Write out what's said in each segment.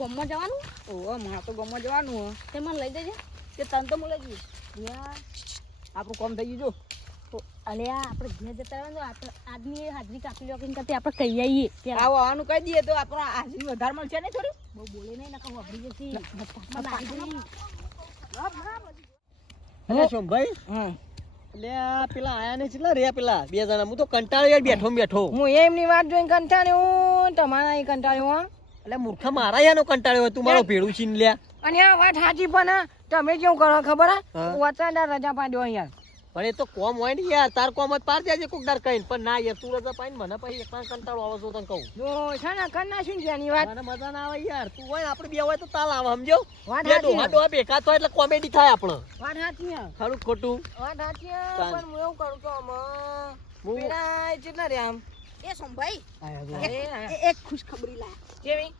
ગામમાં જવાનું? ઓહો મારે તો ગમમાં જવાનું હો. તે મને લઈ દેજે કે તને તો મળે જ યાર આપણું કામ થઈ ગયું જો. અલ્યા આપણે ઘેર જતા રહેવાનું આપણે આજની હાજરી કાપી લો કે કરતી આપણે કહી આવીએ કે આવો આવવાનું કહી દઈએ તો આપણો હાજરી વધારે મળશે ને થોડું? બહુ બોલે નહીં નકર વાપરી જતી. અરે સોમભાઈ. હા. એટલે આ પેલા આયા ને કેટલા રહ્યા પેલા? બે જણા હું તો કંટાળો બેઠો બેઠો. હું એમની વાત જોઈને કંટાળ્યો તમારા અહીં કંટાળ્યો હો. એટલે મૂર્ખા મારા યાનો કંટાળ્યો તું મારો ભેડું છીન લ્યા. અને આ વાત સાચી પણ તમે કેવું કરો ખબર વચાડા રજા પાડ્યો અહીંયા. પણ એ તો કોમ હોય ને યાર તાર કોમ જ પાર જાય કોક દાર કહીને. પણ ના યાર તું રજા પાઈને મને પછી એકલા કંટાળો આવે છે તને કહું. જો છે ને કર નાખ્યું ને ત્યાંની વાત. મને મજા ના આવે યાર તું હોય આપણે બે હોય તો તાલ આવે સમજો? વાત બે ડોહા. ડોહા ભેગા થાય એટલે કોમેડી થાય આપણે. વાત સાચી ખરું ખોટું? વાત સાચી પણ હું એવું કરું તો આમાં હું- પેલા કેટલા રહ્યા આમ. એ સોમભાઈ એક ખુશખબરી લાયા. કેવી?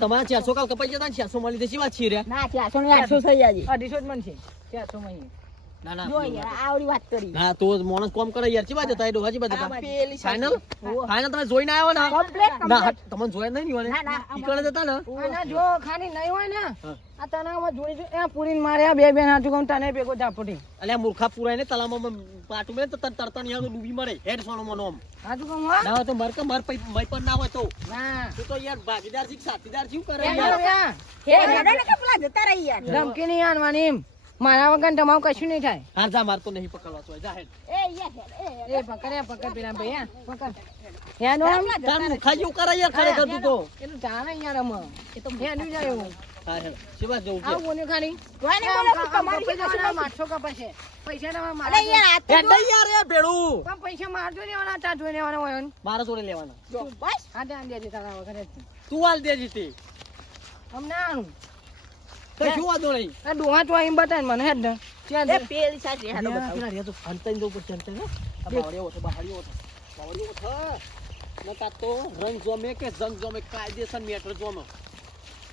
તમારા ચારસો કાલ કપાઈ જતા ચારસો મળી દે શિવા છી રહ્યા ના ચારસો ને આઠસો થઈ જાય અઢીસો જ મન છે. ચારસો માં અહીં. ના ના જો યાર આવડી વાત કરી. ના તો માણસ કોમ કરે યાર. ચીવા જતા એ ડોહા ચીવા પેલી ફાઇનલ ફાઇનલ તમે જોઈને આવ્યો ને? Complete, ના હટ, જોયા નહીં ને? ના, ના, જતા ને? આના જો ખાલી નહીં હોય ને આ તનામાં જોઈ જો એ પૂરીને માર્યા બે કહું તને ભેગો ઝાપટી. અલ્યા મૂર્ખા પુરાય ને તલામાં પાટું મેં તો તને તરત યાર ડૂબી મરે. હેડ સોનો મનો આમ. હાથું કહું ના હોય તો મર કે મર પૈ મય પણ ના હોય તો. ના. તું તો યાર ભાગીદાર છી સાથીદાર છી કરે યાર? હે હેડો ને. કે પેલા જતા રહી યાર ધમકી નહીં આનવાની એમ મારા વગર તમારું કશું નહીં થાય. હાર જા માર નહીં પકડવા તો જા હેડ. એ યાર એ પકડ પેલા ભાઈ પકડ. યાનું આમ તાર કરે યાર ખરેખર તું તો. એટલું જાણે યાર અમે એ તો હેડ્યું જાય એવું. હા હેડ. શિવા જવું છે. આવું બોલ્યું ખાલી? જોઈને એ આમ બોલો કા- કે આમ તમારી કપાઈ જશે પાસે છે. પૈસા તમારે અરે મારા યાર આ તો યાર એ ભેડું પણ પૈસા મારજો ને લેવાના ચા જોઈ લેવાના હોય મારા જોડે લેવાના. બસ. હા ત્યાં દેજે તારા વગર તું હાલ દે જીતી. અમને આનું તો શું વાંધો નહીં. આ ડોહા તો અહીં બતાય ને મને હેડ ને. ત્યાં એ પેલી સાઈડ હેડો યાર, બતાવો. પેલા રહ્યા તો હંતાઈને જવું પડશે, હંતાઈને, હો. આ બાવળીઓ ઓછો, બાવળીઓ ઓછો. બાવળીઓ નકા તો રંગ જોમે કે જંગ જોમે કાયદેસર મેટર જોમે.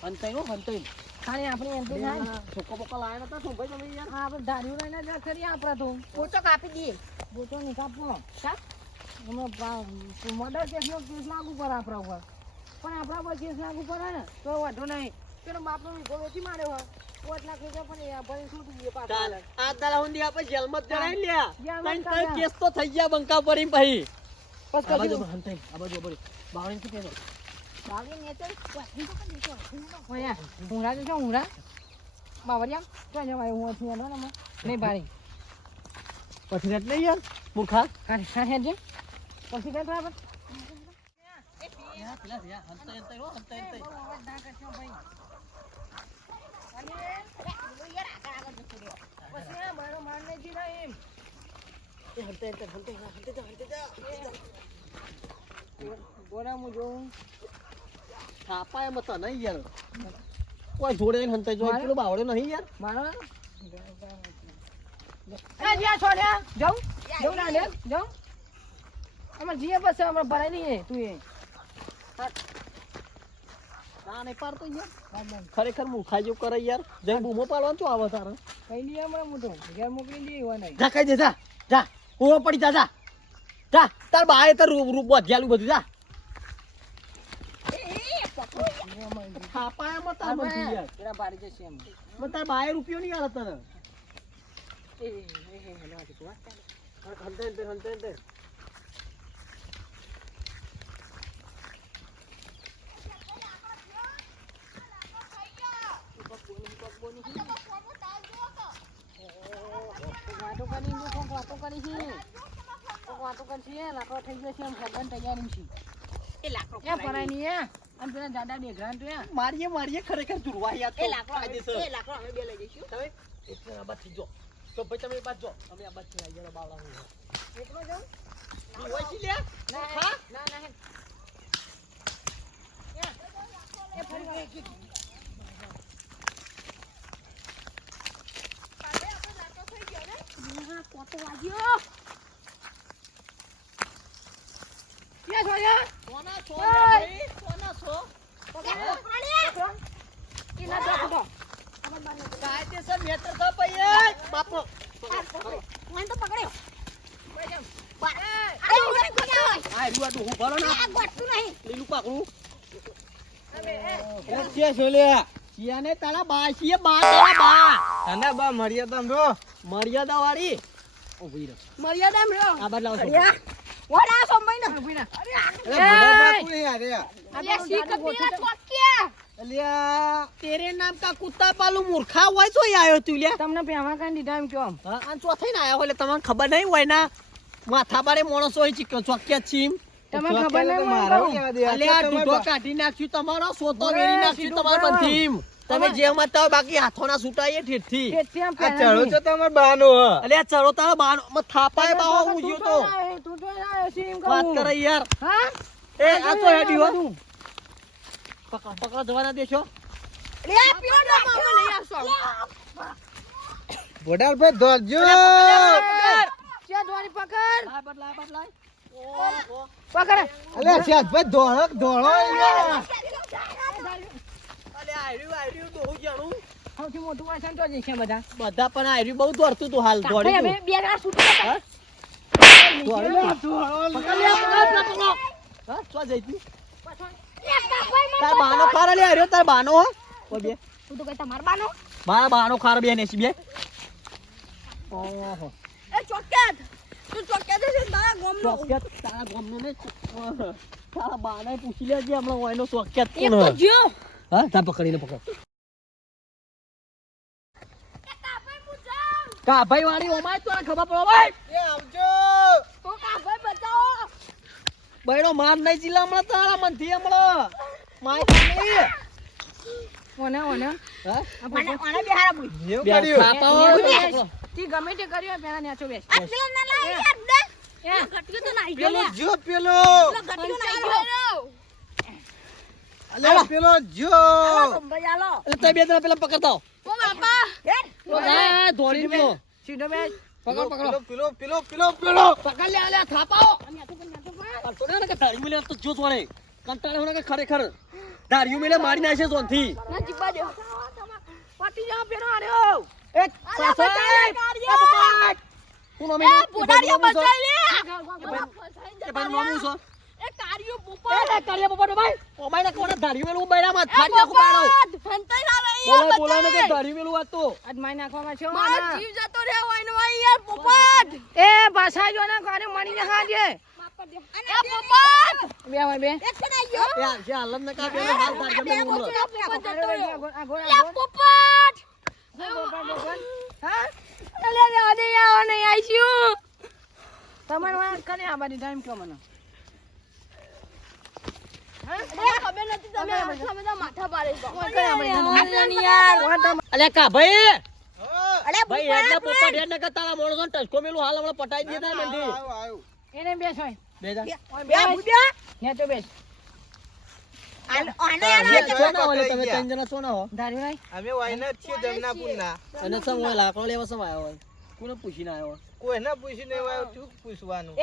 હંતાઈને, હો, હંતાઈને. ખાલી આપણી એન્ટ્રી થાય. ને. છોકરો બોકો લાયા નતા શું ભાઈ તમે યાર હા, આપણે ધાર્યું રહીને જ ખરી આપણે તો. પોચો કાપી દઈએ ગોચો નહીં કાપવો સાહેબ મર્ડર કેસનો કેસ લાગુ પડે આપણા ઉપર. પણ આપણા પર કેસ લાગુ પડે ને તો વાંધો નહીં. પેલો બાપનો વીઘો વેચી માર્યો હોય પોત લાખ રૂપિયા પણ એ ભાઈ છૂટી ગયો પાછો આ દાડા હુંદી આપણે જેલમાં જ જણાઈ લ્યા. પણ જ કાઢ્યા. કેસ તો થઈ ગયા બંકા પડીને ભાઈ બસ આ બાજુ કશું થઈ આ બાજુ, બોલી બાજુ. બાવળીને શું કહેતો? ભાગી ને તો કોઈ તો કરી. ઓયા છો જવાય હું નથી યાર ને નહીં ભારી પછી રેટ નહીં યાર, મૂર્ખા. હા જે પછી કઈ બરાબર યા, પેલા હંતાઈ, હંતાઈ, હો, હંતાઈ, હંતાઈ. કોઈ જોડે જોઈ મારે? પેલો બાવળ્યો નહીં યાર મારો જ્યાં છોડ્યા જાઉં જાઉં ના જાઉં અમારે જીએ બસ અમે ભરાઈ લઈએ તું એ નહીં યાર ખરેખર જેવું કરે યાર જઈ બૂમો પાડવાનું શું આવે તારે કઈ લઈએ હમણાં મોટો ઘેર મોકલી દઈએ એવા નહીં જા કઈ દે જા જા કૂવો પડી જા જા જા તાર બાએ તાર રૂપ બધ્યાલું બધું જા થાપા એમ હતા બધું યાર પેલા બારી જશે એમ પણ તાર બાએ રૂપિયો નહીં આલે તને એ હે હે હે હે હે હે હે હે હે હે હે હંતાઈ. વાતો કરી કોક વાતો કરી છે. કોક વાતો કરી લાકડો થઈ ગયો છે એમ ખબર તૈયારી છે? એ લાકડો એ ભરાય નહીં અને પેલા દાદા દેખરા તો મારીએ મારીએ ખરેખર જુરવા યાર એ લાકડો અમે- એ લાકડો અમે બે લઈ જઈશું તમે એટલે આ બાજુ જો તો ભાઈ તમે બાજુ જો અમે આ બાજુ આવી ગયા બાવળા હું એકલો હોય છે લ્યા ના હા? ના ના હે. એ ફરી વાર એક- હા, પોતો વાગ્યો ક્યાં છો યા? સોના છો ઓય! ભાઈ સોના છો પકડો. પકડો. એ ના તો પકડો. કાયદેસર મેટર છે ભાઈ એ. બાપો મને તો પકડ્યો આ રહ્યું આ ડોહું ભરો ને. આ ગોઠતું નહીં લીલું પાકડું. એ છે છોલ્યા. શિયાને તારા બા છીએ, બા તારા બા. તને બા મર્યાદા આ વડા સમય ને શીખ અલ્યા, તેરે નામ કા કુત્તા પાલુ મૂર્ખા હોય તો આયો તું લ્યા. તમને પેવા કાન દીધા એમ કેમ હા આ ચોથે ના આયા એટલે તમને ખબર નહીં હોય ના. માથા બારે માણસો હોય ચીક ચોક્યા છીમ. તમને ખબર નહીં હોય અલ્યા ઢૂંઢો કાઢી નાખ્યું તમારો સોતો વેરી નાખ્યું તમારો બંધીમ તમે જે માતા હોય બાકી હાથોના છૂટાઈએ ઠેઠથી ચડો છો પેલા બાનો અલ્યા ચડો તારો બાનો. મ થાપાય બાવો હું જ્યો તો છે વાત કરે યાર. હા? એ આ તો હેડી હો. પકડ પકડ જવાના દેશો લે પીલો ના મામો નહીં આવશો. ચા દ્વારી પકડ લાય બટ લાય બટ લાય. પકડ. આયરું આયરું દોહું જાણું સૌથી મોટું વાસણ તો જ બધા. બધા પણ આયરું બહુ દોડતું તું હાલ દોડી ભાઈ બે છૂટી? પકડ લે. હા? તાર બાનો ખાર લે અરે તાર બાનો હો. ઓ બે. તું તો કઈ તમાર બાનો. મારા બાનો ખાર બે નેસી બે. ઓહો. એ ચોક્યાત તું ચોક્યાત છે તારા ગોમનો. ચોક્કસ તારા ગામનો ને. તારા બાને પૂછી લેજે હમણાં ઓયનો ચોક્કસ એક કોણ તો હોય? જ્યો. હા તા પકડીને પકડ. કા ભાઈ વાળી ઓમાય તો ખબર પડો ભાઈ એ બતાવો બૈરો માર નહીં જીલા હમણાં તારા મનથી હમણાં. માય નહીં. ઓને ઓને. હા? ઓને મને બિહાર બોલ. બે ખાતા હોય. તી ગમે તે કર્યો પેલા નેચો બેસ. આ ના લાઈ યાર બે એ. તો નાઈ ગયો લે જો પેલો પેલો નાઈ ગયો. પેલો જો બે જણા પેલા પકડતા ઓ બાપા. સીધો પકડ પકડો. પેલો પેલો પેલો પેલો. પકડ લે આલે થાપાઓ. અમે આતો કરી આતો કરી હાલતો ને કે ધાર્યું મિલે તો જો તોડે કંટાળે હોને કે ખરેખર. ધાર્યું મિલે મારી નાખે જોનથી. ના જીબા દે. પાટી જાવ પેલો આર્યો એક પાછળ તું નમી એ પોડારીયા બચાઈ લે. એ ભાઈ નોમું છો એ કારિયો એ પોપા લે ભાઈ ઓમાય ને કોને ધાર્યું મેલું બૈરામાં ફાડી નાખું બાળો ફંતાઈ ના લે બોલાય બોલાય ને કે ધાર્યું મેલું વાત તો. આજ માઈ નાખવામાં છો મારો જીવ જતો રે હોય ને યાર પોપટ એ પાછા જો ને કારે મણીને ખાજે એ પોપટ બે હોય બે એ ને હાલ. પોપટ. હા? આવો ને આઈશું વાત કરે આ ટાઈમ કયો મને. નથી કા ભાઈ? ભાઈ એટલે પોપટ એટલે તારા મોણસો ને ટચકો મેલું હાલ હમણાં પટાઈ દીધા મંદી એને બેસ હોય બે જા. બે બુડ્યા ના કોઈને પૂછીને શું પૂછવાનું?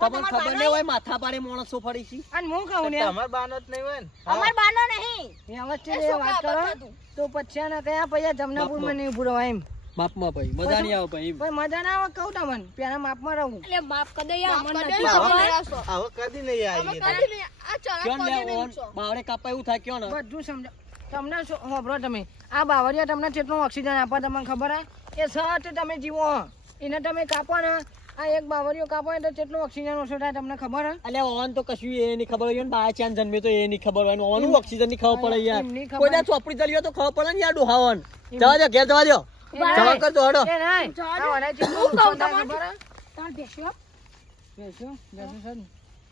તમને ખબર નહીં હોય માથા પાડે માણસો ફરી છે અને હું કહું ને? અમાર બાનો જ નહીં હોય ને? અમાર બાનો નહીં. એ વાત કરો. તો પછી કયા પૈસા જમનાપુરમાં નહીં ઉભું એમ? બાપમાં ભાઈ મજા નહીં આવે ભાઈ ભાઈ મજા ના આવે કહું તમને પેલા માપમાં રહું. એટલે માપ કરી દે યાર અમને નથી આવો ખબર. આવો કદી નહીં આવીએ કદી નહીં આ ચણા ક્યાં નહીં બાવડે કાપા એવું થાય ક્યાં ને? બધું સમજ તમને હોભરો તમે આ બાવરિયા તમને કેટલું ઓક્સિજન આપે તમને ખબર હે? એ સત તમે જીવો. એને તમે કાપો ને આ એક બાવરિયો કાપો એટલે કેટલું ઓક્સિજન ઓછો થાય તમને ખબર હે? એટલે ઓન તો કશું એ નહીં ખબર હોય ને બાય ચાંદ જન્મે તો એ નહીં ખબર હોય. ઓન ઓક્સિજનની ખબર પડે યાર. એમ કોઈ દા ચોપડી ચાલ્યો તો ખબર પડે ને યાર ડોહાવન જવા દો ઘેર જવા દો. જવા કર હડો. એ નહીં. હું કહું તમારે? તાર બેસ્યો? બેસો, બેસો સર.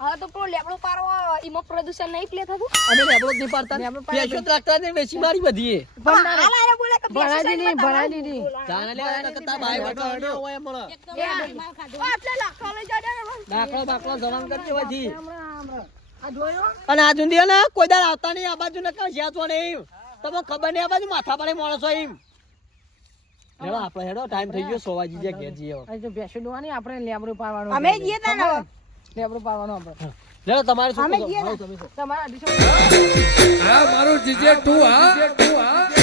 હવે તો પેલો લેબડો પારો એમાં પ્રદૂષણ નહીં પ્લે થતું? અને લેબડો જ નહીં પાડતા. ને વેચી મારી બધી જાણે લે કરતા હોય આટલે લાખો લઈ દાખલો જવાન કરજે વધી અને આ જુંદી ને કોઈ દાડ આવતા નહીં આ બાજુ ને કાં જ્યાં તો નહીં તમને ખબર નહીં આ બાજુ માથા પાડે માણસો એમ. હેડો આપણે હેડો ટાઈમ થઈ ગયો સોવા જઈએ ઘેર જઈએ હવે. આ તો ભેંસો દોવાની આપણે લેબડું પાડવાનું અમે જઈએ તા ને લેબડું પાડવાનું આપણે. લેડો તમારે શું તમે તમારા હા મારું જીજે ટુ હા.